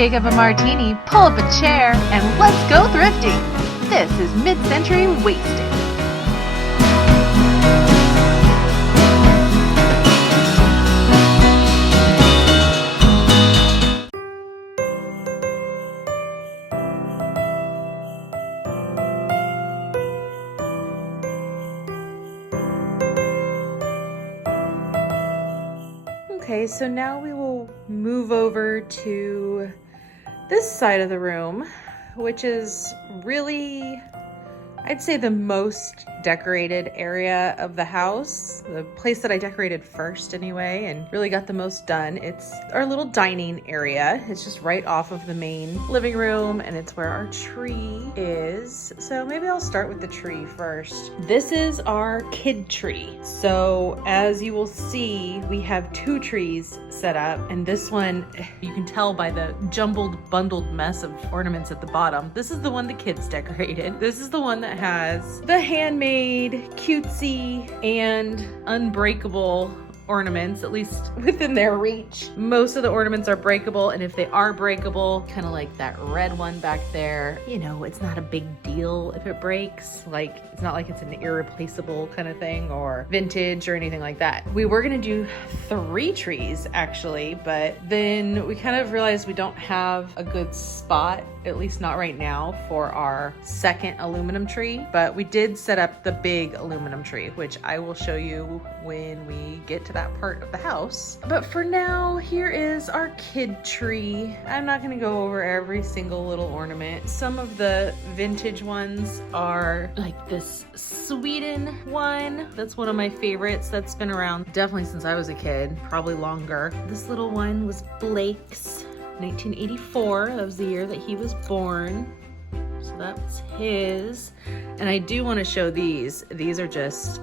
shake up a martini, pull up a chair, and let's go thrifting. This is Mid-Century Wasted. Okay, so now we will move over to this side of the room, which is really, I'd say, the most decorated area of the house. The place that I decorated first anyway, and really got the most done. It's our little dining area. It's just right off of the main living room, and it's where our tree is. So maybe I'll start with the tree first. This is our kid tree. So as you will see, we have two trees set up, and this one, you can tell by the jumbled, bundled mess of ornaments at the bottom. This is the one the kids decorated. This is the one that has the handmade, cutesy, and unbreakable ornaments, at least within their reach. Most of the ornaments are breakable, and if they are breakable, kind of like that red one back there, you know, it's not a big deal if it breaks. Like, it's not like it's an irreplaceable kind of thing or vintage or anything like that. We were gonna do 3 trees actually, but then we kind of realized we don't have a good spot, at least not right now, for our second aluminum tree. But we did set up the big aluminum tree, which I will show you when we get to that part of the house. But for now, here is our kid tree. I'm not gonna go over every single little ornament. Some of the vintage ones are like this Sweden one. That's one of my favorites. That's been around definitely since I was a kid, probably longer. This little one was Blake's, 1984. That was the year that he was born. So that's his. And I do want to show these. These are just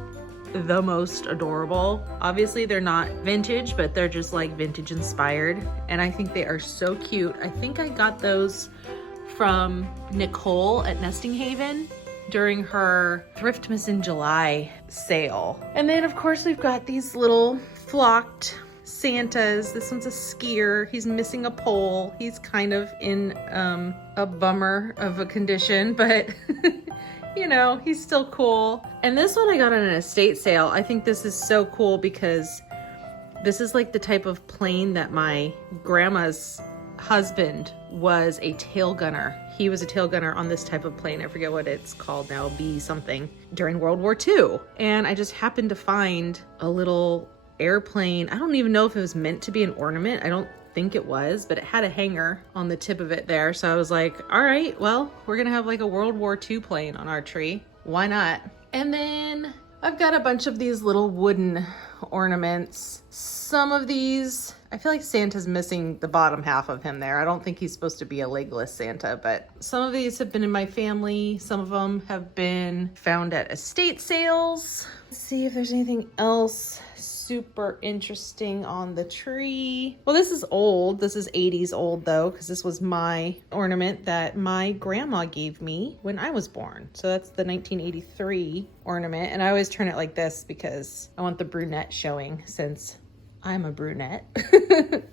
the most adorable. Obviously they're not vintage, but they're just like vintage inspired, and I think they are so cute. I think I got those from Nicole at Nesting Haven during her Thriftmas in July sale. And then of course we've got these little flocked Santas. This one's a skier. He's missing a pole. He's kind of in a bummer of a condition, but you know, he's still cool. And this one I got on an estate sale. I think this is so cool because this is like the type of plane that my grandma's husband was a tail gunner. He was a tail gunner on this type of plane. I forget what it's called now, B something, during World War II. And I just happened to find a little airplane. I don't even know if it was meant to be an ornament. I don't think it was, but it had a hanger on the tip of it there. So I was like, all right, well, we're gonna have like a World War II plane on our tree. Why not? And then I've got a bunch of these little wooden ornaments. Some of these, I feel like Santa's missing the bottom half of him there. I don't think he's supposed to be a legless Santa, but some of these have been in my family. Some of them have been found at estate sales. Let's see if there's anything else super interesting on the tree. Well, this is old. This is 80s old though, because this was my ornament that my grandma gave me when I was born. So that's the 1983 ornament. And I always turn it like this because I want the brunette showing, since I'm a brunette.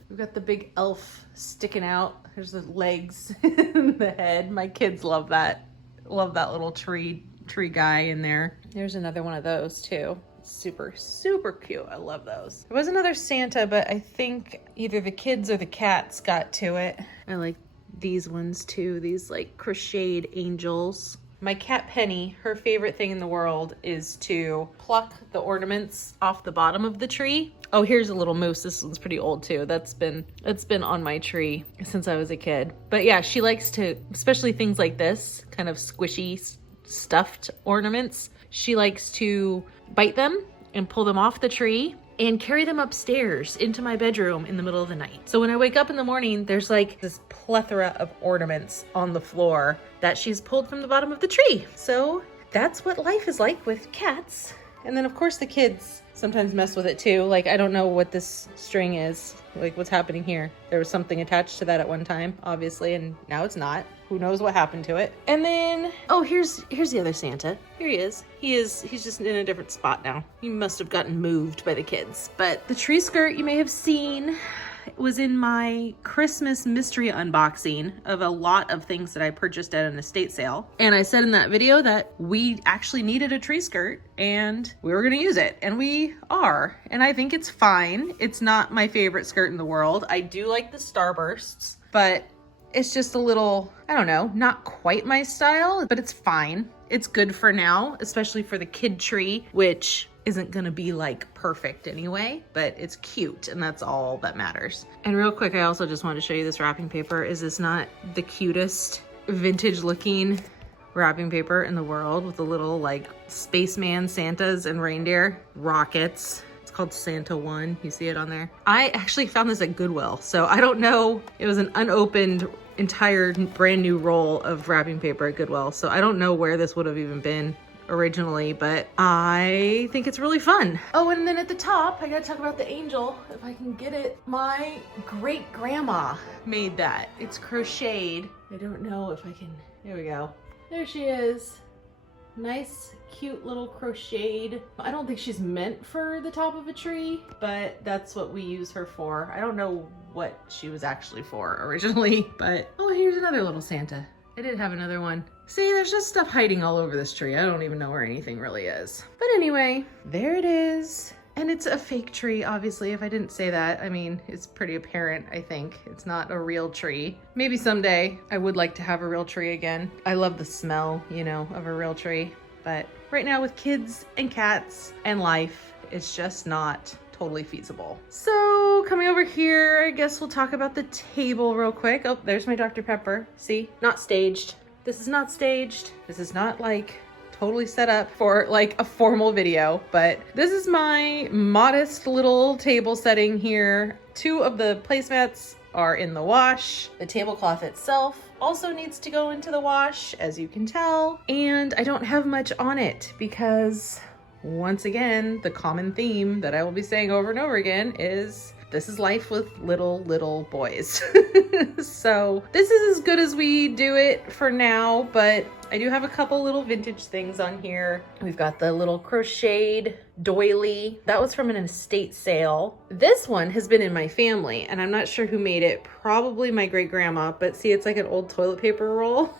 We've got the big elf sticking out. There's the legs and the head. My kids love that. Love that little tree guy in there. There's another one of those too. Super, super cute. I love those. There was another Santa, but I think either the kids or the cats got to it. I like these ones too. These like crocheted angels. My cat Penny, her favorite thing in the world is to pluck the ornaments off the bottom of the tree. Oh, here's a little moose. This one's pretty old too. It's been on my tree since I was a kid. But yeah, she likes to, especially things like this, kind of squishy stuffed ornaments. She likes to bite them and pull them off the tree and carry them upstairs into my bedroom in the middle of the night. So when I wake up in the morning, there's like this plethora of ornaments on the floor that she's pulled from the bottom of the tree. So that's what life is like with cats. And then of course the kids sometimes mess with it too. Like, I don't know what this string is, like what's happening here. There was something attached to that at one time, obviously, and now it's not. Who knows what happened to it. And then, oh, here's the other Santa. Here he is. He's just in a different spot now. He must have gotten moved by the kids. But the tree skirt you may have seen was in my Christmas mystery unboxing of a lot of things that I purchased at an estate sale. And I said in that video that we actually needed a tree skirt and we were gonna use it, and we are. And I think it's fine. It's not my favorite skirt in the world. I do like the starbursts, but it's just a little, I don't know, not quite my style, but it's fine. It's good for now, especially for the kid tree, which isn't gonna be like perfect anyway, but it's cute and that's all that matters. And real quick, I also just wanted to show you this wrapping paper. Is this not the cutest vintage looking wrapping paper in the world with the little like spaceman Santas and reindeer rockets? It's called Santa One. You see it on there? I actually found this at Goodwill, so I don't know. It was an unopened entire brand new roll of wrapping paper at Goodwill, so I don't know where this would have even been originally, but I think it's really fun. Oh, and then at the top, I gotta talk about the angel, if I can get it. My great grandma made that. It's crocheted. I don't know if I can, there we go. There she is. Nice, cute little crocheted. I don't think she's meant for the top of a tree, but that's what we use her for. I don't know what she was actually for originally, but oh, here's another little Santa. I did have another one. See, there's just stuff hiding all over this tree. I don't even know where anything really is. But anyway, there it is. And it's a fake tree, obviously. If I didn't say that, I mean, it's pretty apparent, I think. It's not a real tree. Maybe someday I would like to have a real tree again. I love the smell, you know, of a real tree. But right now with kids and cats and life, it's just not totally feasible. So coming over here, I guess we'll talk about the table real quick. Oh, there's my Dr. Pepper. See, not staged. This is not staged. This is not like totally set up for like a formal video, but this is my modest little table setting here. 2 of the placemats are in the wash. The tablecloth itself also needs to go into the wash, as you can tell. And I don't have much on it because, once again, the common theme that I will be saying over and over again is this is life with little boys. So this is as good as we do it for now, but I do have a couple little vintage things on here. We've got the little crocheted doily. That was from an estate sale. This one has been in my family, and I'm not sure who made it. Probably my great grandma, but see, it's like an old toilet paper roll.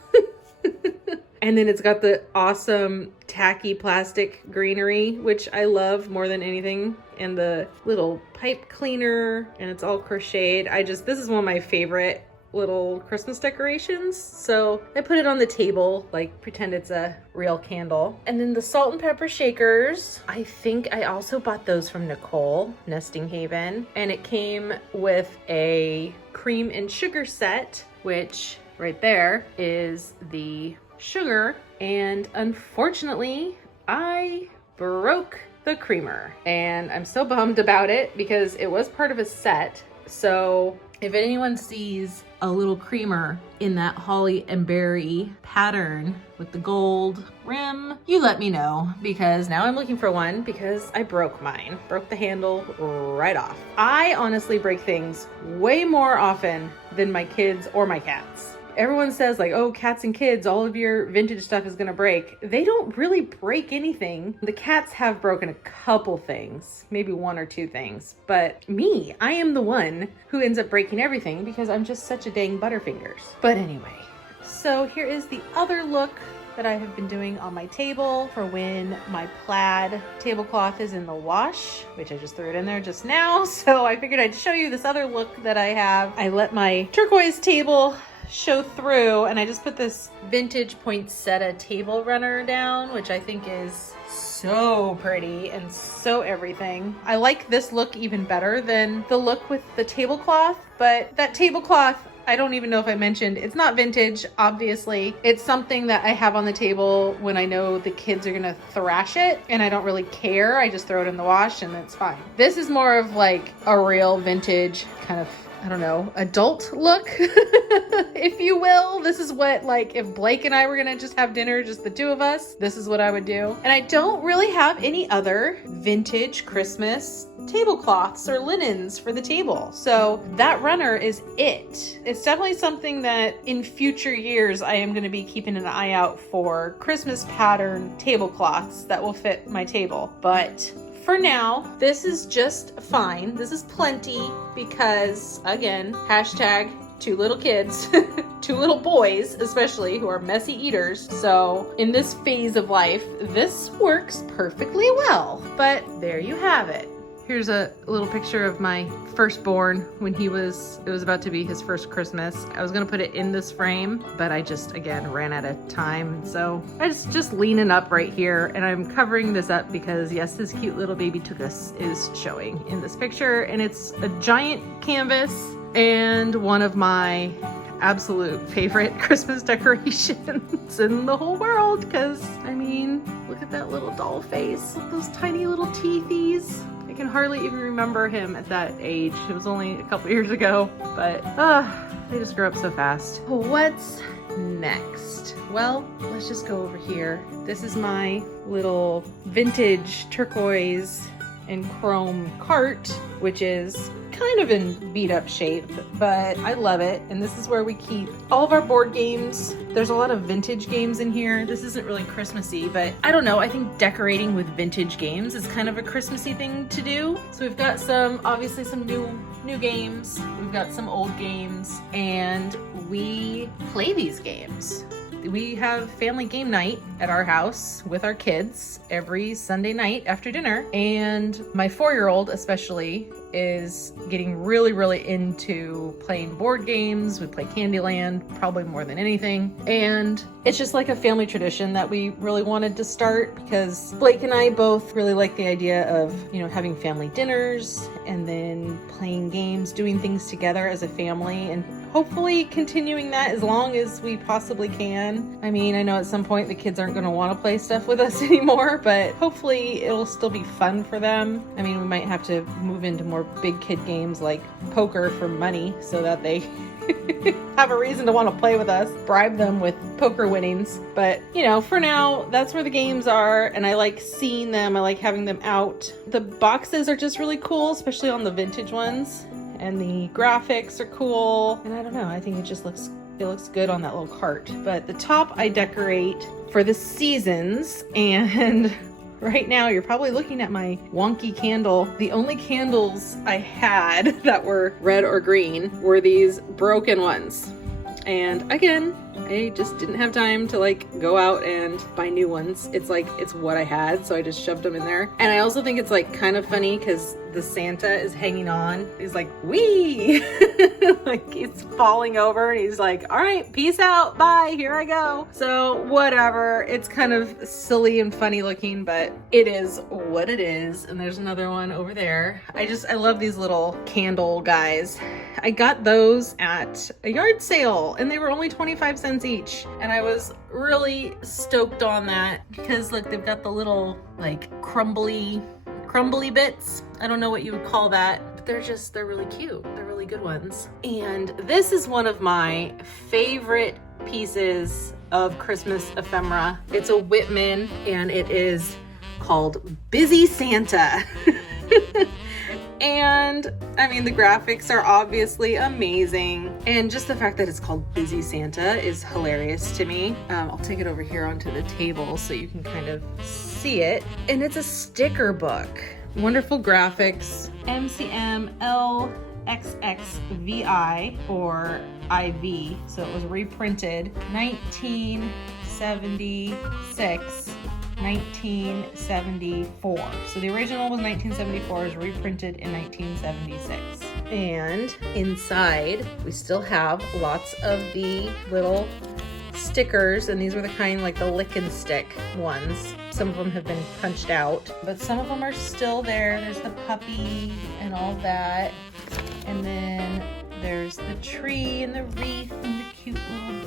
And then it's got the awesome tacky plastic greenery, which I love more than anything. And the little pipe cleaner, and it's all crocheted. This is one of my favorite little Christmas decorations. So I put it on the table, like pretend it's a real candle. And then the salt and pepper shakers. I think I also bought those from Nicole, Nesting Haven. And it came with a cream and sugar set, which right there is the sugar, and unfortunately I broke the creamer, and I'm so bummed about it because it was part of a set. So if anyone sees a little creamer in that holly and berry pattern with the gold rim, you let me know, because now I'm looking for one because I broke mine. Broke the handle right off. I honestly break things way more often than my kids or my cats. Everyone says like, oh, cats and kids, all of your vintage stuff is gonna break. They don't really break anything. The cats have broken a couple things, maybe 1 or 2 things, but me, I am the one who ends up breaking everything because I'm just such a dang butterfingers. But anyway, so here is the other look that I have been doing on my table for when my plaid tablecloth is in the wash, which I just threw it in there just now. So I figured I'd show you this other look that I have. I let my turquoise table show through, and I just put this vintage poinsettia table runner down, which I think is so pretty and so everything. I like this look even better than the look with the tablecloth, but that tablecloth, I don't even know if I mentioned, it's not vintage, obviously. It's something that I have on the table when I know the kids are gonna thrash it, and I don't really care. I just throw it in the wash and it's fine. This is more of like a real vintage kind of, I don't know, adult look, if you will. This is what, like, if Blake and I were gonna just have dinner, just the 2 of us, this is what I would do. And I don't really have any other vintage Christmas tablecloths or linens for the table. So that runner is it. It's definitely something that in future years, I am gonna be keeping an eye out for Christmas pattern tablecloths that will fit my table. But for now, this is just fine. This is plenty because, again, hashtag 2 little kids, 2 little boys, especially, who are messy eaters. So in this phase of life, this works perfectly well. But there you have it. Here's a little picture of my firstborn when it was about to be his first Christmas. I was gonna put it in this frame, but I just, again, ran out of time. So I just leaning up right here, and I'm covering this up because, yes, this cute little baby Tukas is showing in this picture, and it's a giant canvas and one of my absolute favorite Christmas decorations in the whole world, because, I mean, look at that little doll face, those tiny little teethies. I can hardly even remember him at that age. It was only a couple years ago, but they just grow up so fast. What's next? Well, let's just go over here. This is my little vintage turquoise and chrome cart, which is kind of in beat up shape, but I love it. And this is where we keep all of our board games. There's a lot of vintage games in here. This isn't really Christmassy, but I don't know. I think decorating with vintage games is kind of a Christmassy thing to do. So we've got obviously some new games. We've got some old games, and we play these games. We have family game night at our house with our kids every Sunday night after dinner. And my 4-year-old especially is getting really, really into playing board games. We play Candyland probably more than anything. And it's just like a family tradition that we really wanted to start, because Blake and I both really like the idea of, having family dinners and then playing games, doing things together as a family, and hopefully continuing that as long as we possibly can. I mean, I know at some point the kids aren't going to want to play stuff with us anymore, but hopefully it'll still be fun for them. I mean, we might have to move into more big kid games like poker for money so that they have a reason to want to play with us, bribe them with poker winnings. But, for now, that's where the games are, and I like seeing them. I like having them out. The boxes are just really cool, especially on the vintage ones. And the graphics are cool. And I don't know, I think it looks good on that little cart. But the top I decorate for the seasons, and right now you're probably looking at my wonky candle. The only candles I had that were red or green were these broken ones. And again, I just didn't have time to go out and buy new ones. It's what I had, so I just shoved them in there. And I also think it's kind of funny because the Santa is hanging on. He's like, wee! He's falling over, and he's like, all right, peace out, bye, here I go. So whatever, it's kind of silly and funny looking, but it is what it is. And there's another one over there. I love these little candle guys. I got those at a yard sale, and they were only 25 cents each. And I was really stoked on that because look, they've got the little crumbly bits. I don't know what you would call that, but they're really cute. They're really good ones. And this is one of my favorite pieces of Christmas ephemera. It's a Whitman, and it is called Busy Santa. And I mean, the graphics are obviously amazing. And just the fact that it's called Busy Santa is hilarious to me. I'll take it over here onto the table so you can kind of see it. And it's a sticker book. Wonderful graphics. MCM LXXVI or IV. So it was reprinted 1976. 1974. So the original was 1974, is reprinted in 1976. And inside, we still have lots of the little stickers, and these were the kind like the lick and stick ones. Some of them have been punched out, but some of them are still there. There's the puppy and all that. And then there's the tree and the wreath and the cute little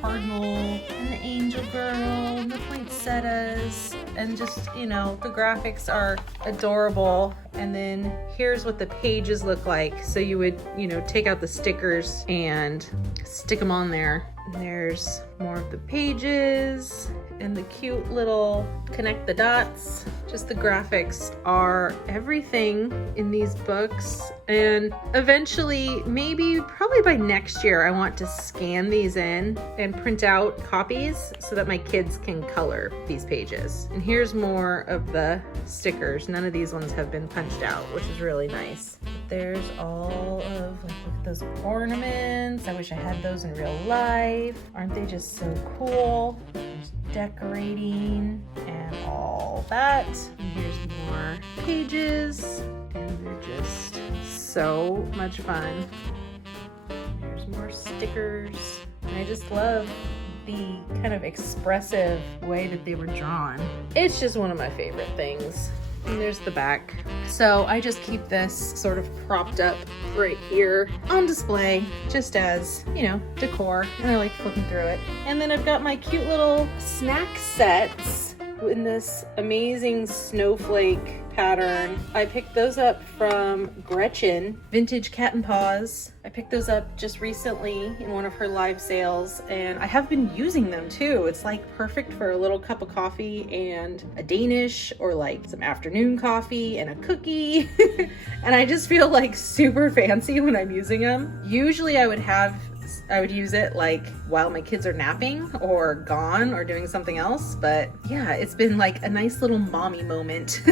cardinal and the angel girl and the poinsettias, and just, the graphics are adorable. And then here's what the pages look like. So you would, take out the stickers and stick them on there. And there's more of the pages and the cute little connect the dots. Just the graphics are everything in these books. And eventually, probably by next year, I want to scan these in and print out copies so that my kids can color these pages. And here's more of the stickers. None of these ones have been punched out, which is really nice. But there's all of, look at those ornaments. I wish I had those in real life. Aren't they just so cool? There's decorating and all that. And here's more pages, and they're just so much fun. There's more stickers. And I just love the kind of expressive way that they were drawn. It's just one of my favorite things. And there's the back. So I just keep this sort of propped up right here on display, just as, you know, decor. And I like flipping through it. And then I've got my cute little snack sets in this amazing snowflake pattern. I picked those up from Gretchen, Vintage Cat and Paws. I picked those up just recently in one of her live sales, and I have been using them too. It's like perfect for a little cup of coffee and a Danish, or like some afternoon coffee and a cookie. And I just feel like super fancy when I'm using them. Usually I would use it like while my kids are napping or gone or doing something else. But yeah, it's been like a nice little mommy moment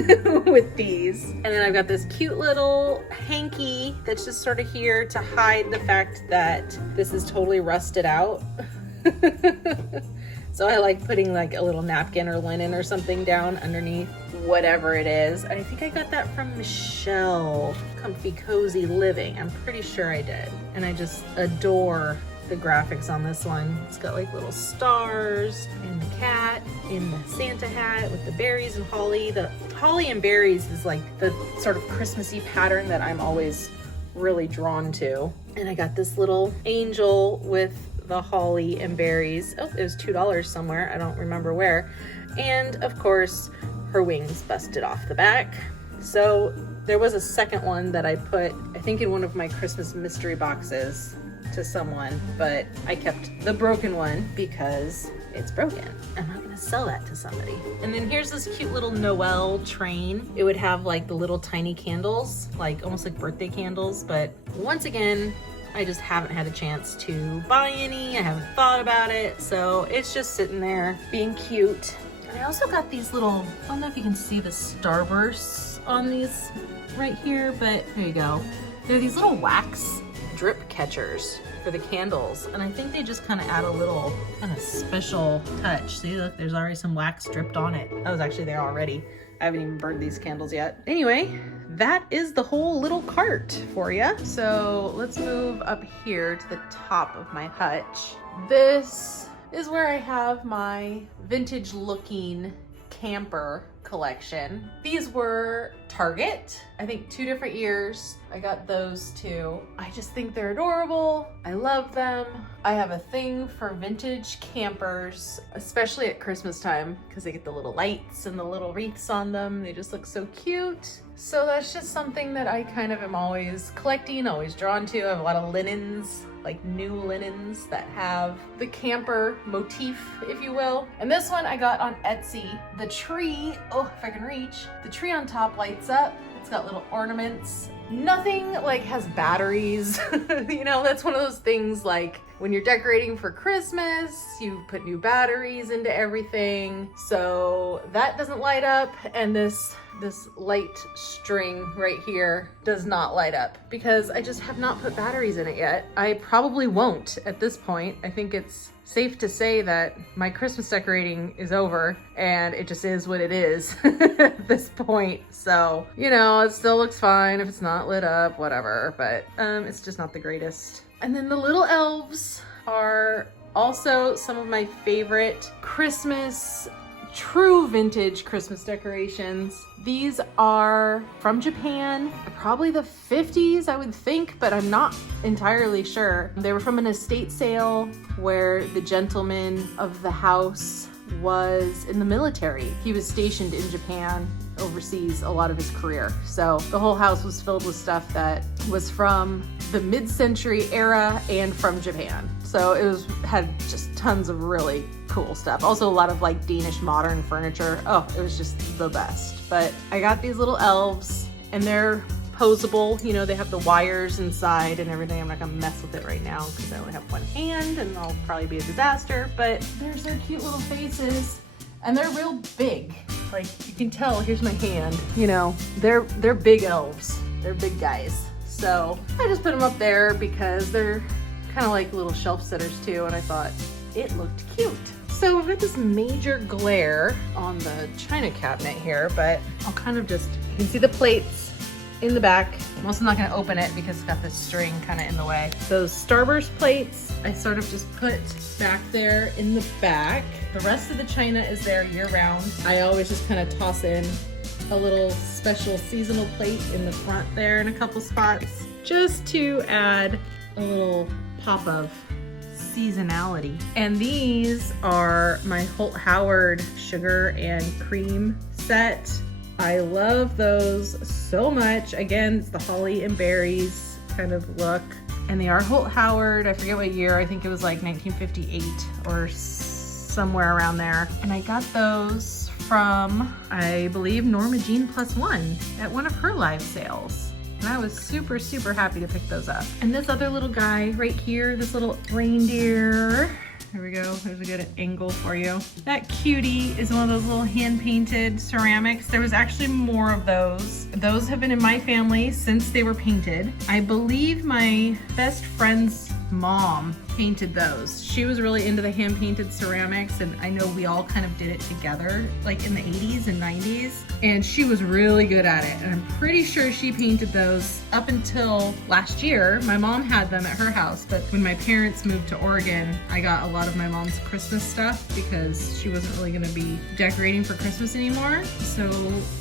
with these. And then I've got this cute little hanky that's just sort of here to hide the fact that this is totally rusted out. So I like putting like a little napkin or linen or something down underneath whatever it is. I think I got that from Michelle, Comfy Cozy Living. I'm pretty sure I did. And I just adore the graphics on this one. It's got like little stars and the cat in the Santa hat with the berries and holly. The holly and berries is like the sort of Christmassy pattern that I'm always really drawn to. And I got this little angel with the holly and berries. Oh, it was $2 somewhere. I don't remember where. And of course, her wings busted off the back. So there was a second one that I put, I think, in one of my Christmas mystery boxes to someone, but I kept the broken one because it's broken. I'm not gonna sell that to somebody. And then here's this cute little Noel train. It would have like the little tiny candles, like almost like birthday candles, but once again, I just haven't had a chance to buy any. I haven't thought about it. So it's just sitting there being cute. And I also got these little, I don't know if you can see the starbursts on these right here, but there you go. They're these little wax drip catchers for the candles. And I think they just kind of add a little kind of special touch. See, look, there's already some wax dripped on it. That was actually there already. I haven't even burned these candles yet. Anyway, that is the whole little cart for you. So let's move up here to the top of my hutch. This is where I have my vintage looking camper collection. These were Target, I think 2 different years. I got those two. I just think they're adorable. I love them. I have a thing for vintage campers, especially at Christmas time, because they get the little lights and the little wreaths on them. They just look so cute. So that's just something that I kind of am always collecting, always drawn to. I have a lot of linens, like new linens that have the camper motif, if you will. And this one I got on Etsy. The tree, oh, if I can reach, the tree on top lights up. It's got little ornaments. Nothing like has batteries. You know, that's one of those things like when you're decorating for Christmas, you put new batteries into everything. So that doesn't light up, and this light string right here does not light up because I just have not put batteries in it yet. I probably won't at this point. I think it's safe to say that my Christmas decorating is over and it just is what it is at this point. So, you know, it still looks fine if it's not lit up, whatever, but it's just not the greatest. And then the little elves are also some of my favorite Christmas, true vintage Christmas decorations. These are from Japan, probably the 50s, I would think, but I'm not entirely sure. They were from an estate sale where the gentleman of the house was in the military. He was stationed in Japan overseas a lot of his career. So the whole house was filled with stuff that was from the mid-century era and from Japan. So it had just tons of really cool stuff. Also a lot of like Danish modern furniture. Oh, it was just the best. But I got these little elves and they're posable. You know, they have the wires inside and everything. I'm not gonna mess with it right now because I only have one hand and it'll probably be a disaster, but there's their cute little faces and they're real big. Like you can tell, here's my hand, you know, they're big elves. They're big guys. So I just put them up there because they're kind of like little shelf sitters too, and I thought it looked cute. So we've got this major glare on the china cabinet here, but I'll kind of just, you can see the plates in the back. I'm also not gonna open it because it's got this string kind of in the way. Those Starburst plates, I sort of just put back there in the back. The rest of the china is there year round. I always just kind of toss in a little special seasonal plate in the front there in a couple spots, just to add a little pop of seasonality. And these are my Holt Howard sugar and cream set. I love those so much. Again, it's the holly and berries kind of look. And they are Holt Howard. I forget what year. I think it was like 1958 or somewhere around there. And I got those from, I believe, Norma Jean +1 at one of her live sales. And I was super, super happy to pick those up. And this other little guy right here, this little reindeer. There we go, there's a good angle for you. That cutie is one of those little hand-painted ceramics. There was actually more of those. Those have been in my family since they were painted. I believe my best friend's mom painted those. She was really into the hand-painted ceramics, and I know we all kind of did it together, like in the 80s and 90s, and she was really good at it. And I'm pretty sure she painted those up until last year. My mom had them at her house, but when my parents moved to Oregon, I got a lot of my mom's Christmas stuff because she wasn't really gonna be decorating for Christmas anymore. So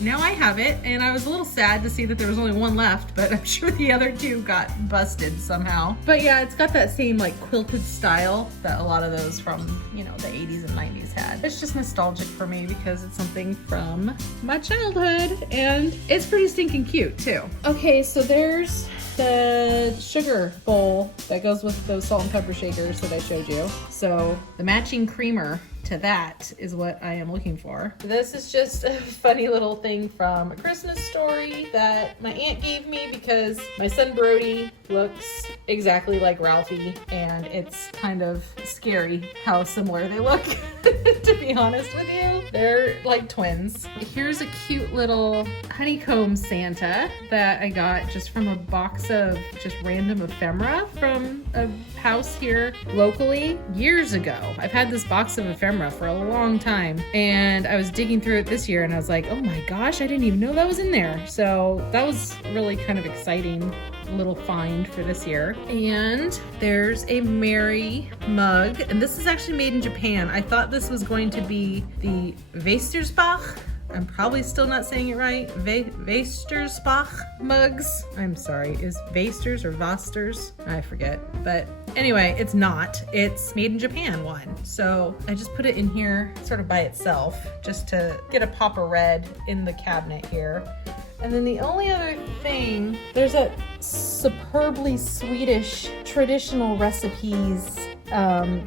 now I have it, and I was a little sad to see that there was only one left, but I'm sure the other two got busted somehow. But yeah, it's got that same like quilted style that a lot of those from, you know, the 80s and 90s had. It's just nostalgic for me because it's something from my childhood, and it's pretty stinking cute too. Okay, so there's the sugar bowl that goes with those salt and pepper shakers that I showed you. So the matching creamer to that is what I am looking for. This is just a funny little thing from A Christmas Story that my aunt gave me because my son Brody looks exactly like Ralphie, and it's kind of scary how similar they look, to be honest with you. They're like twins. Here's a cute little honeycomb Santa that I got just from a box of just random ephemera from a house here locally years ago. I've had this box of ephemera for a long time, and I was digging through it this year and I was like, oh my gosh, I didn't even know that was in there. So that was really kind of exciting little find for this year. And there's a Mary mug, and this is actually made in Japan. I thought this was going to be the Weestersbach. I'm probably still not saying it right. Weestersbach mugs. I'm sorry, is Weesters or Vosters? I forget. But anyway, it's not. It's made in Japan one. So I just put it in here sort of by itself just to get a pop of red in the cabinet here. And then the only other thing, there's a superbly Swedish traditional recipes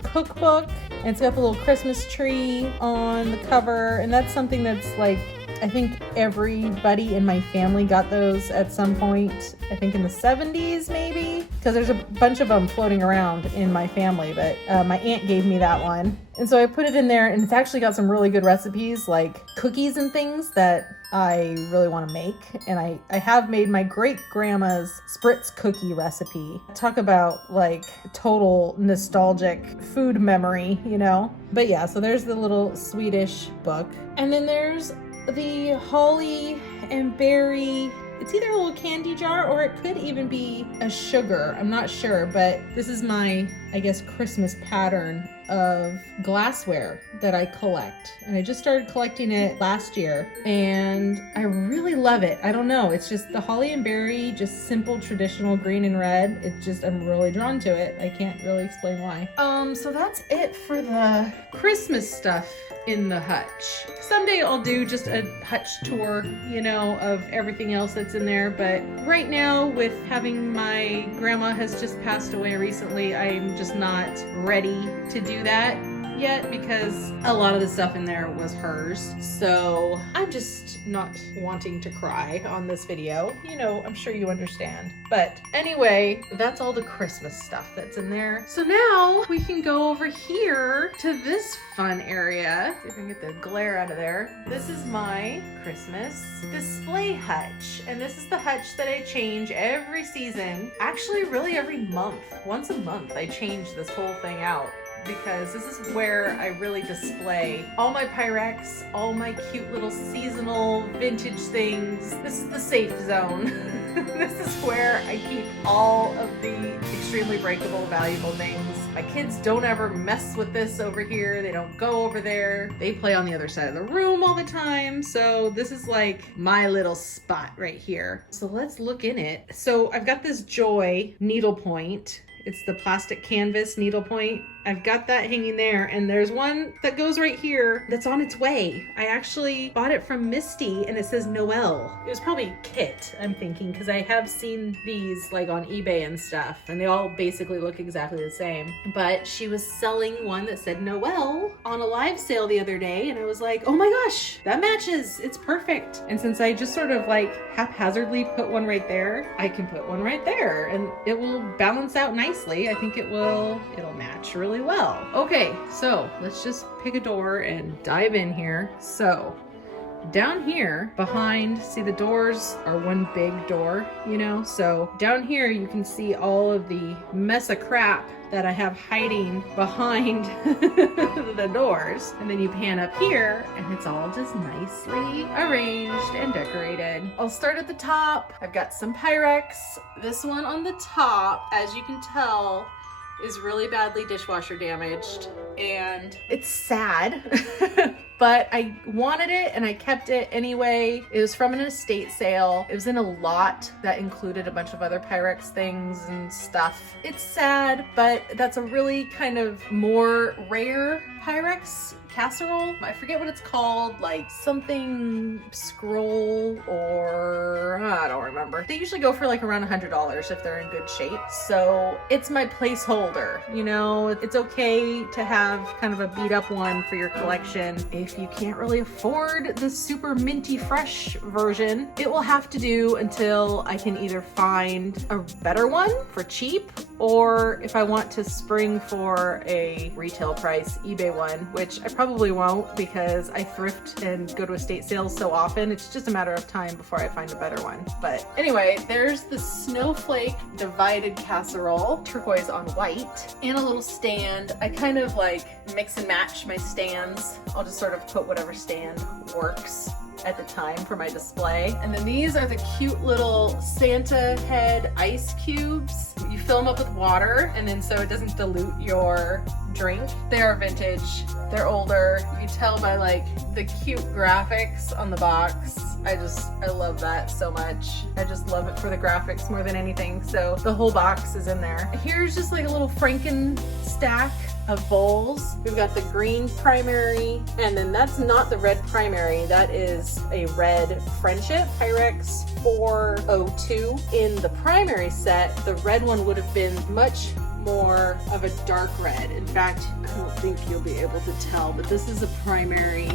cookbook, and it's got the little Christmas tree on the cover, and that's something that's like, I think everybody in my family got those at some point, I think in the 70s maybe, because there's a bunch of them floating around in my family, but my aunt gave me that one. And so I put it in there, and it's actually got some really good recipes like cookies and things that I really want to make. And I have made my great grandma's spritz cookie recipe. Talk about like total nostalgic food memory, you know? But yeah, so there's the little Swedish book. And then there's the holly and berry. It's either a little candy jar or it could even be a sugar. I'm not sure, but this is my, I guess, Christmas pattern of glassware that I collect. And I just started collecting it last year and I really love it. I don't know. It's just the holly and berry, just simple, traditional green and red. I'm really drawn to it. I can't really explain why. So that's it for the Christmas stuff in the Hutch. Someday I'll do just a Hutch tour, you know, of everything else that's in there. But right now, with having my grandma has just passed away recently, I'm just not ready to do that yet because a lot of the stuff in there was hers. So I'm just not wanting to cry on this video. You know, I'm sure you understand. But anyway, that's all the Christmas stuff that's in there. So now we can go over here to this fun area. See if I can get the glare out of there. This is my Christmas display hutch. And this is the hutch that I change every season. Actually, really every month. Once a month, I change this whole thing out, because this is where I really display all my Pyrex, all my cute little seasonal vintage things. This is the safe zone. This is where I keep all of the extremely breakable, valuable things. My kids don't ever mess with this over here. They don't go over there. They play on the other side of the room all the time. So this is like my little spot right here. So let's look in it. So I've got this Joy needlepoint. It's the plastic canvas needlepoint. I've got that hanging there, and there's one that goes right here that's on its way. I actually bought it from Misty and it says Noel. It was probably Kit, I'm thinking, because I have seen these like on eBay and stuff, and they all basically look exactly the same. But she was selling one that said Noel on a live sale the other day, and I was like, oh my gosh, that matches. It's perfect. And since I just sort of like haphazardly put one right there, I can put one right there, and it will balance out nicely. I think it'll match really well. Okay, so let's just pick a door and dive in here. So down here behind, see the doors are one big door, you know? So down here you can see all of the mess of crap that I have hiding behind the doors. And then you pan up here and it's all just nicely arranged and decorated. I'll start at the top. I've got some Pyrex. This one on the top, as you can tell, is really badly dishwasher damaged, and it's sad. But I wanted it and I kept it anyway. It was from an estate sale. It was in a lot that included a bunch of other Pyrex things and stuff. It's sad, but that's a really kind of more rare Pyrex casserole. I forget what it's called, like something scroll, or I don't remember. They usually go for like around $100 if they're in good shape. So it's my placeholder, you know. It's okay to have kind of a beat up one for your collection. If you can't really afford the super minty fresh version, it will have to do until I can either find a better one for cheap, or if I want to spring for a retail price eBay one, which I probably won't because I thrift and go to estate sales so often. It's just a matter of time before I find a better one. But anyway, there's the snowflake divided casserole, turquoise on white, and a little stand. I kind of like mix and match my stands. I'll just sort of put whatever stand works at the time for my display. And then these are the cute little Santa head ice cubes. You fill them up with water, and then so it doesn't dilute your drink. They are vintage. They're older. You can tell by like the cute graphics on the box. I love that so much. I just love it for the graphics more than anything. So the whole box is in there. Here's just like a little Franken stack of bowls. We've got the green primary, and then that's not the red primary. That is a red Friendship Pyrex 402. In the primary set, the red one would have been much more of a dark red. In fact, I don't think you'll be able to tell, but this is a primary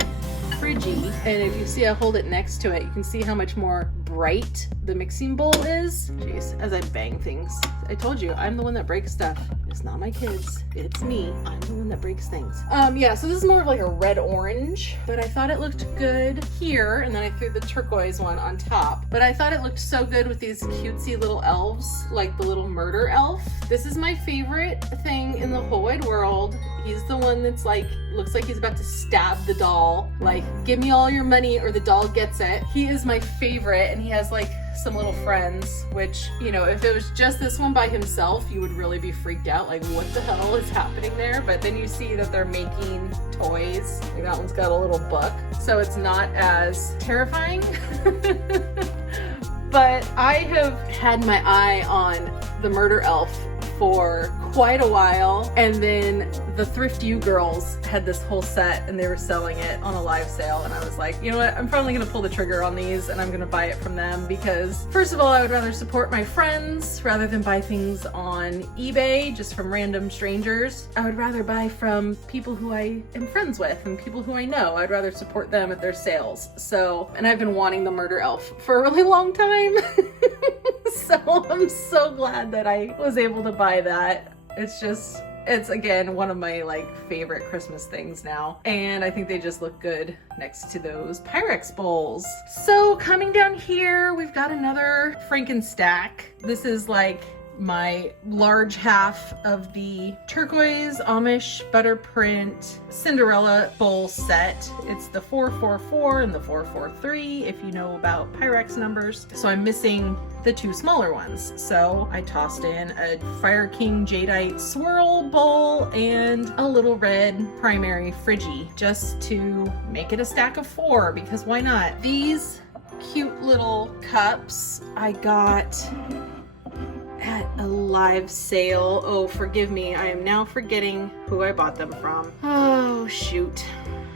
Friggy, and if you see I hold it next to it, you can see how much more bright the mixing bowl is. Jeez, as I bang things. I told you, I'm the one that breaks stuff. It's not my kids, it's me. I'm the one that breaks things. Yeah, so this is more of like a red-orange, but I thought it looked good here, and then I threw the turquoise one on top. But I thought it looked so good with these cutesy little elves, like the little murder elf. This is my favorite thing in the whole wide world. He's the one that's like, looks like he's about to stab the doll. Like, give me all your money or the doll gets it. He is my favorite, and he has like some little friends, which, you know, if it was just this one by himself, you would really be freaked out, like what the hell is happening there? But then you see that they're making toys. Like that one's got a little book, so it's not as terrifying. But I have had my eye on the Murder Elf for quite a while, and then the Thrift U girls had this whole set and they were selling it on a live sale, and I was like, you know what, I'm probably gonna pull the trigger on these and I'm gonna buy it from them, because first of all, I would rather support my friends rather than buy things on eBay just from random strangers. I would rather buy from people who I am friends with and people who I know. I'd rather support them at their sales. So, and I've been wanting the Murder Elf for a really long time. So I'm so glad that I was able to buy that. It's again one of my like favorite Christmas things now, and I think they just look good next to those Pyrex bowls. So coming down here, we've got another Frankenstack. This is like my large half of the turquoise Amish butter print Cinderella bowl set. It's the 444 and the 443 if you know about Pyrex numbers. So I'm missing the two smaller ones. So I tossed in a Fire King Jadeite swirl bowl and a little red primary Friggy just to make it a stack of 4, because why not? These cute little cups I got at a live sale. Oh, forgive me. I am now forgetting who I bought them from. Oh, shoot.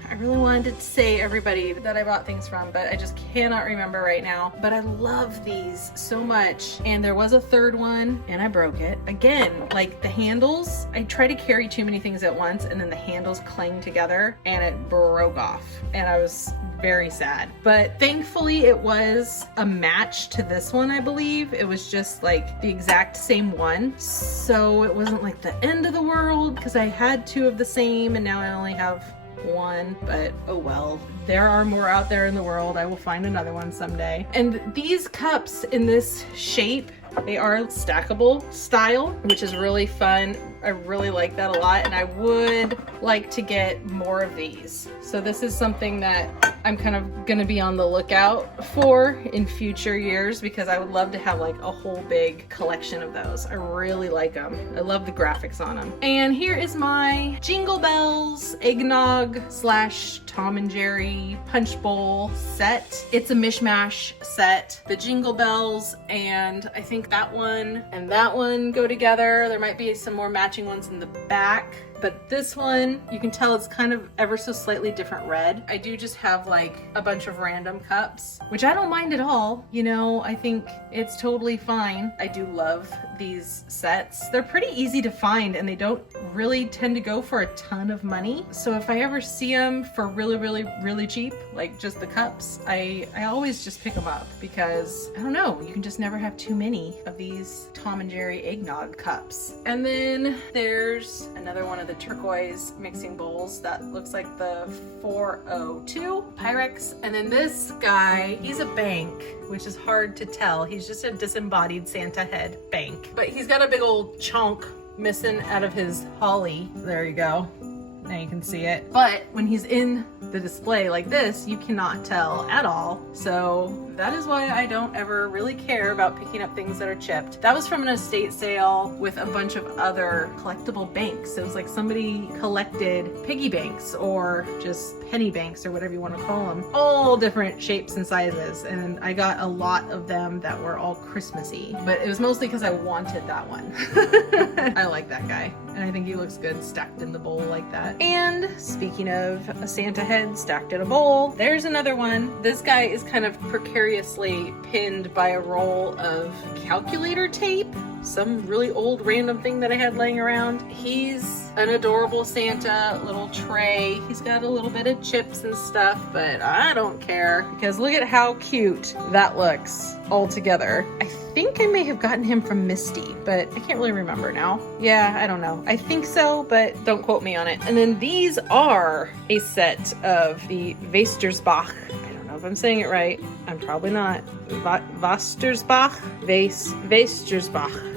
I really wanted to say everybody that I bought things from, but I just cannot remember right now. But I love these so much. And there was a third one and I broke it. Again, like the handles, I try to carry too many things at once and then the handles clang together and it broke off. And I was very sad. But thankfully it was a match to this one, I believe. It was just like the exact same one. So it wasn't like the end of the world, because I had 2 of the same and now I only have 1, but oh well. There are more out there in the world. I will find another one someday. And these cups in this shape, they are stackable style, which is really fun. I really like that a lot, and I would like to get more of these. So this is something that I'm kind of gonna be on the lookout for in future years, because I would love to have like a whole big collection of those. I really like them. I love the graphics on them. And here is my Jingle Bells eggnog / Tom and Jerry punch bowl set. It's a mishmash set. The Jingle Bells and I think that one and that one go together. There might be some more matching ones in the back, but this one, you can tell it's kind of ever so slightly different red. I do just have like a bunch of random cups, which I don't mind at all. You know, I think it's totally fine. I do love these sets. They're pretty easy to find and they don't really tend to go for a ton of money. So if I ever see them for really cheap, like just the cups, I always just pick them up, because I don't know, you can just never have too many of these Tom and Jerry eggnog cups. And then there's another one of the turquoise mixing bowls that looks like the 402 Pyrex. And then this guy, he's a bank, which is hard to tell. He's just a disembodied Santa head bank, but he's got a big old chunk missing out of his holly. There you go. Now you can see it. But when he's in the display like this, you cannot tell at all. So that is why I don't ever really care about picking up things that are chipped. That was from an estate sale with a bunch of other collectible banks. It was like somebody collected piggy banks or just penny banks or whatever you want to call them. All different shapes and sizes. And I got a lot of them that were all Christmassy. But it was mostly because I wanted that one. I like that guy. And I think he looks good stacked in the bowl like that. And speaking of a Santa head stacked in a bowl, there's another one. This guy is kind of precariously pinned by a roll of calculator tape, some really old random thing that I had laying around. He's an adorable Santa, little tray. He's got a little bit of chips and stuff, but I don't care, because look at how cute that looks all together. I think I may have gotten him from Misty, but I can't really remember now. Yeah, I don't know. I think so, but don't quote me on it. And then these are a set of the Vastersbach. I don't know if I'm saying it right. I'm probably not. Vastersbach? Vastersbach.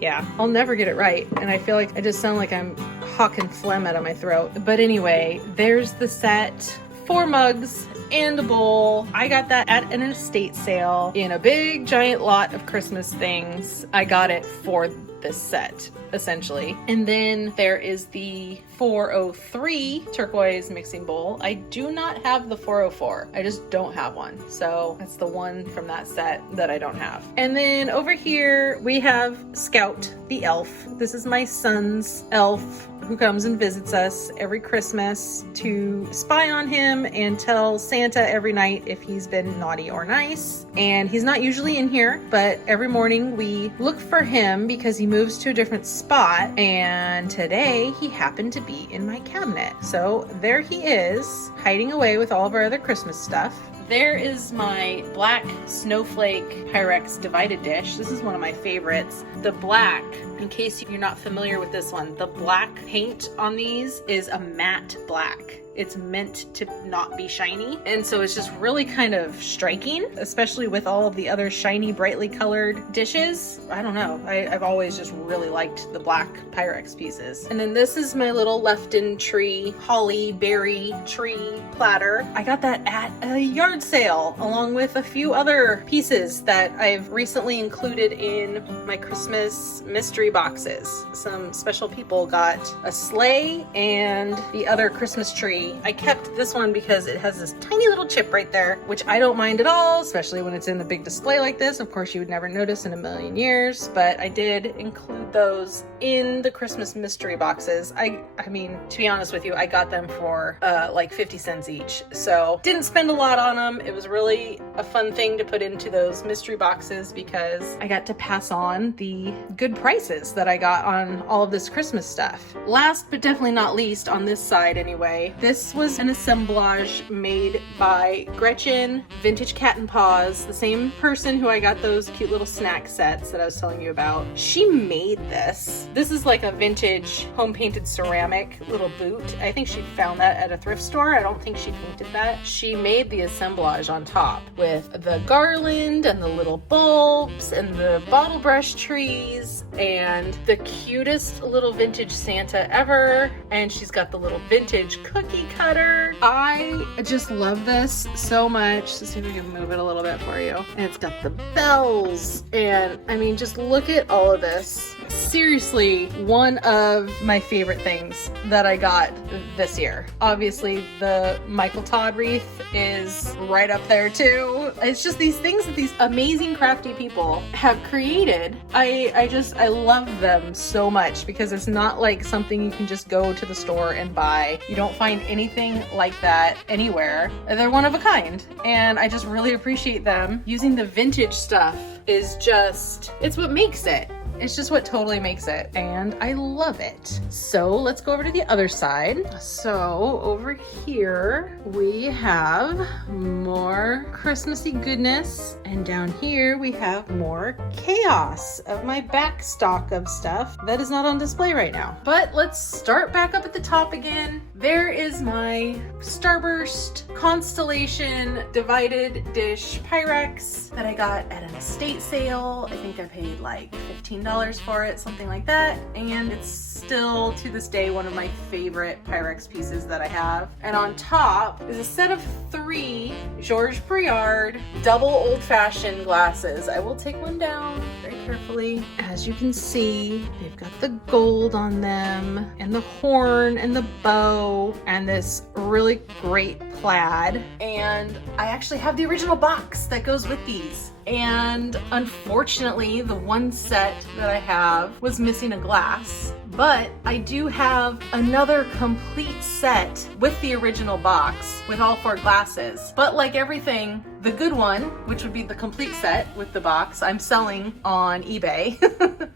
Yeah, I'll never get it right. And I feel like I just sound like I'm hawking phlegm out of my throat. But anyway, there's the set 4 mugs and a bowl. I got that at an estate sale in a big giant lot of Christmas things. I got it for this set, essentially. And then there is the 403 turquoise mixing bowl. I do not have the 404. I just don't have one. So that's the one from that set that I don't have. And then over here we have Scout the elf. This is my son's elf who comes and visits us every Christmas to spy on him and tell Santa every night if he's been naughty or nice. And he's not usually in here, but every morning we look for him because he moves to a different spot. And today he happened to be in my cabinet. So there he is, hiding away with all of our other Christmas stuff. There is my black snowflake Pyrex divided dish. This is one of my favorites. The black, in case you're not familiar with this one, the black paint on these is a matte black. It's meant to not be shiny. And so it's just really kind of striking, especially with all of the other shiny, brightly colored dishes. I don't know. I've always just really liked the black Pyrex pieces. And then this is my little Lefton tree, holly berry tree platter. I got that at a yard sale along with a few other pieces that I've recently included in my Christmas mystery boxes. Some special people got a sleigh and the other Christmas tree. I kept this one because it has this tiny little chip right there, which I don't mind at all, especially when it's in the big display like this. Of course, you would never notice in a million years, but I did include those in the Christmas mystery boxes. I mean, to be honest with you, I got them for like 50 cents each. So didn't spend a lot on them. It was really a fun thing to put into those mystery boxes because I got to pass on the good prices that I got on all of this Christmas stuff. Last but definitely not least, on this side anyway, this was an assemblage made by Gretchen, Vintage Cat and Paws, the same person who I got those cute little snack sets that I was telling you about. She made this. This is like a vintage home painted ceramic little boot. I think she found that at a thrift store. I don't think she painted that. She made the assemblage on top with the garland and the little bulbs and the bottle brush trees and the cutest little vintage Santa ever. And she's got the little vintage cookie cutter. I just love this so much. Let's see if we can move it a little bit for you. And it's got the bells. And I mean, just look at all of this. Seriously, one of my favorite things that I got this year. Obviously, the Michael Todd wreath is right up there too. It's just these things that these amazing crafty people have created. I love them so much because it's not like something you can just go to the store and buy. You don't find anything like that anywhere. They're one of a kind, and I just really appreciate them. Using the vintage stuff is just, it's what makes it. It's just what totally makes it, and I love it. So let's go over to the other side. So over here we have more Christmassy goodness, and down here we have more chaos of my back stock of stuff that is not on display right now. But let's start back up at the top again. There is my Starburst Constellation Divided Dish Pyrex that I got at an estate sale. I think I paid like $15 for it, something like that. And it's still to this day one of my favorite Pyrex pieces that I have. And on top is a set of 3 Georges Briard double old-fashioned glasses. I will take one down very carefully. As you can see, they've got the gold on them and the horn and the bow and this really great plaid. And I actually have the original box that goes with these. And unfortunately, the one set that I have was missing a glass, but I do have another complete set with the original box with all 4 glasses. But like everything, the good one, which would be the complete set with the box, I'm selling on eBay.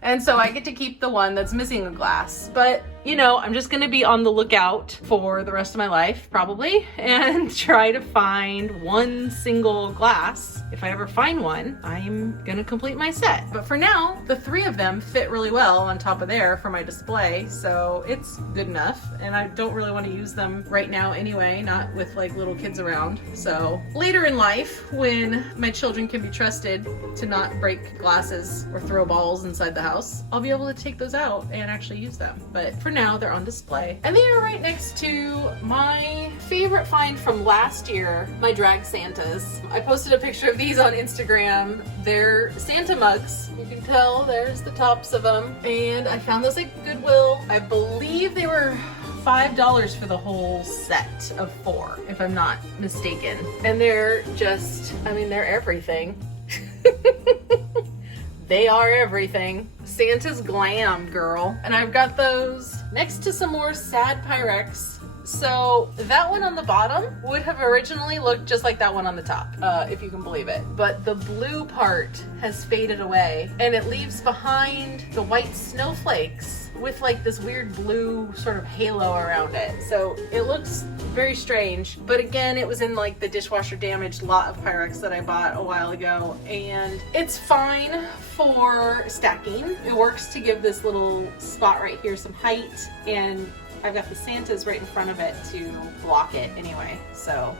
And so I get to keep the one that's missing a glass. But you know, I'm just gonna be on the lookout for the rest of my life, probably, and try to find one single glass. If I ever find one, I'm gonna complete my set. But for now, the 3 of them fit really well on top of there for my display, so it's good enough. And I don't really want to use them right now anyway, not with like little kids around. So later in life, when my children can be trusted to not break glasses or throw balls inside the house, I'll be able to take those out and actually use them. But for now they're on display. And they are right next to my favorite find from last year, my drag Santas. I posted a picture of these on Instagram. They're Santa mugs. You can tell there's the tops of them. And I found those at Goodwill. I believe they were $5 for the whole set of 4, if I'm not mistaken. And they're just, I mean, they're everything. They are everything. Santa's glam, girl. And I've got those next to some more sad Pyrex. So that one on the bottom would have originally looked just like that one on the top, if you can believe it. But the blue part has faded away and it leaves behind the white snowflakes with like this weird blue sort of halo around it. So it looks very strange, but again, it was in like the dishwasher damaged lot of Pyrex that I bought a while ago, and it's fine for stacking. It works to give this little spot right here some height, and I've got the Santas right in front of it to block it anyway, so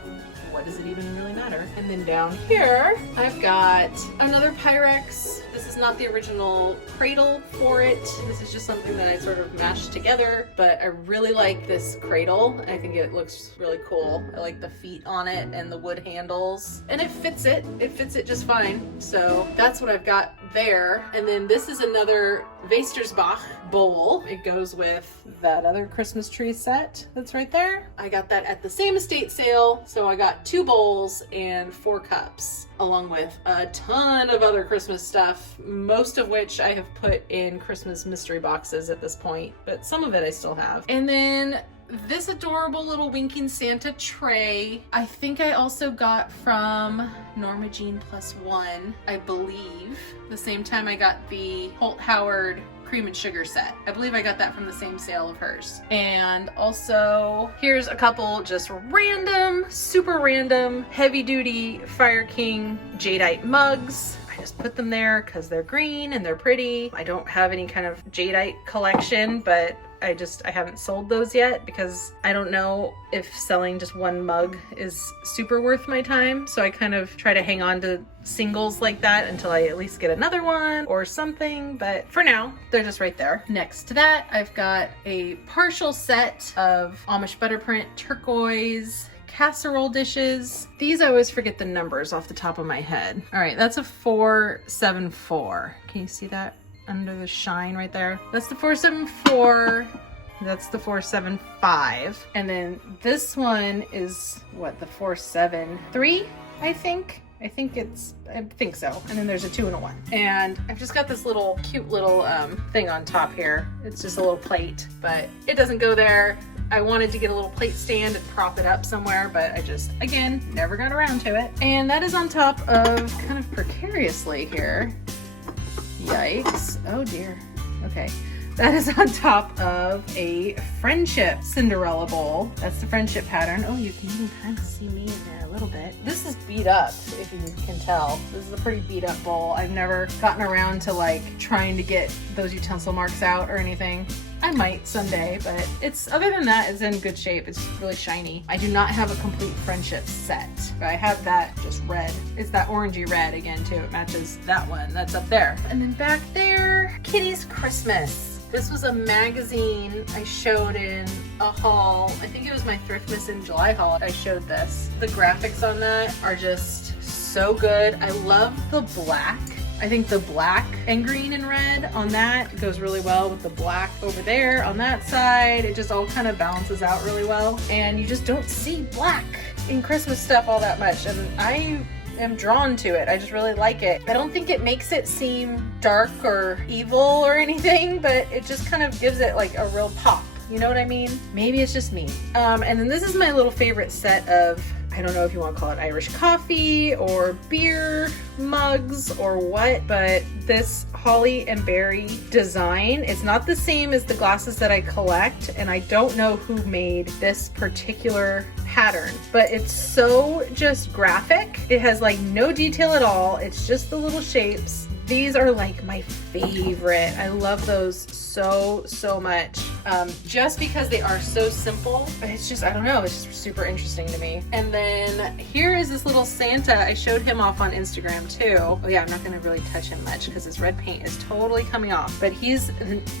what does it even really matter? And then down here, I've got another Pyrex. This is not the original cradle for it. This is just something that I sort of mashed together, but I really like this cradle. I think it looks really cool. I like the feet on it and the wood handles, and it fits it. It fits it just fine. So that's what I've got there. And then this is another Weestersbach bowl. It goes with that other Christmas tree set that's right there. I got that at the same estate sale. So I got 2 bowls and 4 cups, along with a ton of other Christmas stuff, most of which I have put in Christmas mystery boxes at this point, but some of it I still have. And then this adorable little winking Santa tray, I think I also got from Norma Jean Plus One, I believe, the same time I got the Holt Howard cream and sugar set. I believe I got that from the same sale of hers. And also here's a couple just random, super random, heavy duty Fire King jadeite mugs. I just put them there because they're green and they're pretty. I don't have any kind of jadeite collection, but I haven't sold those yet because I don't know if selling just one mug is super worth my time. So I kind of try to hang on to singles like that until I at least get another one or something. But for now, they're just right there. Next to that, I've got a partial set of Amish butterprint turquoise casserole dishes. These I always forget the numbers off the top of my head. All right, that's a 474. Can you see that under the shine right there? That's the 474. That's the 475. And then this one is what, the 473, I think. I think so. And then there's a 2 and a 1. And I've just got this little cute little thing on top here. It's just a little plate, but it doesn't go there. I wanted to get a little plate stand and prop it up somewhere, but I just, again, never got around to it. And that is on top of, kind of precariously here. Yikes. Oh dear. Okay. That is on top of a friendship Cinderella bowl. That's the friendship pattern. Oh, you can even kind of see me in there a little bit. This is beat up, if you can tell. This is a pretty beat up bowl. I've never gotten around to like trying to get those utensil marks out or anything. I might someday, but it's, other than that, it's in good shape. It's really shiny. I do not have a complete friendship set, but I have that just red. It's that orangey red again too. It matches that one that's up there. And then back there, Kitty's Christmas. This was a magazine I showed in a haul. I think it was my Thriftmas in July haul. I showed this. The graphics on that are just so good. I love the black. I think the black and green and red on that goes really well with the black over there on that side. It just all kind of balances out really well. And you just don't see black in Christmas stuff all that much. And I am drawn to it. I just really like it. I don't think it makes it seem dark or evil or anything, but it just kind of gives it like a real pop. You know what I mean? Maybe it's just me. And then this is my little favorite set of, I don't know if you want to call it Irish coffee or beer mugs or what, but this holly and berry design is not the same as the glasses that I collect, and I don't know who made this particular pattern, but it's so just graphic. It has like no detail at all. It's just the little shapes. These are like my favorite. I love those so much. Just because they are so simple. It's just, I don't know, it's just super interesting to me. And then here is this little Santa. I showed him off on Instagram too. Oh yeah, I'm not gonna really touch him much because his red paint is totally coming off. But he's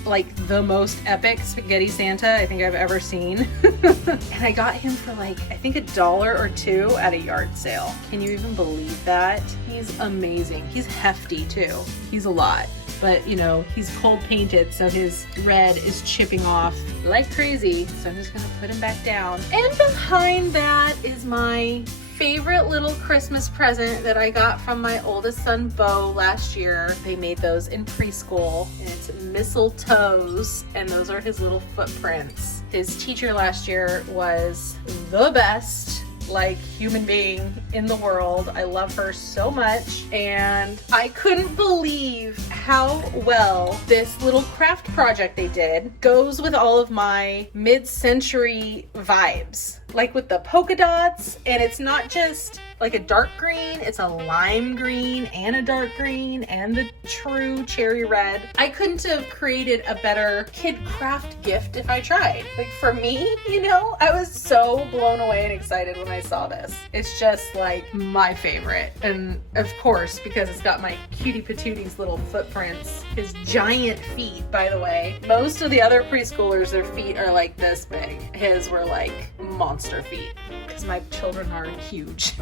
like the most epic spaghetti Santa I think I've ever seen. And I got him for like, I think $1 or $2 at a yard sale. Can you even believe that? He's amazing. He's hefty too. He's a lot. But you know, he's cold painted, so his red is chipping off like crazy. So I'm just gonna put him back down. And behind that is my favorite little Christmas present that I got from my oldest son, Bo, last year. They made those in preschool, and it's mistletoes, and those are his little footprints. His teacher last year was the best like human being in the world. I love her so much, and I couldn't believe how well this little craft project they did goes with all of my mid-century vibes, like with the polka dots. And it's not just like a dark green, it's a lime green and a dark green and the true cherry red. I couldn't have created a better kid craft gift if I tried. Like for me, you know, I was so blown away and excited when I saw this. It's just like my favorite. And of course, because it's got my cutie patooties little footprints, his giant feet, by the way. Most of the other preschoolers, their feet are like this big. His were like monster feet because my children are huge.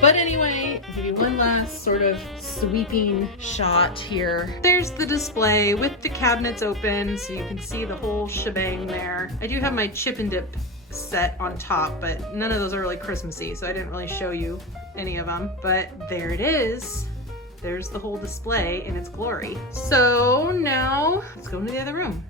But anyway, I'll give you one last sort of sweeping shot here. There's the display with the cabinets open so you can see the whole shebang there. I do have my chip and dip set on top, but none of those are really Christmassy, so I didn't really show you any of them. But there it is. There's the whole display in its glory. So now let's go into the other room.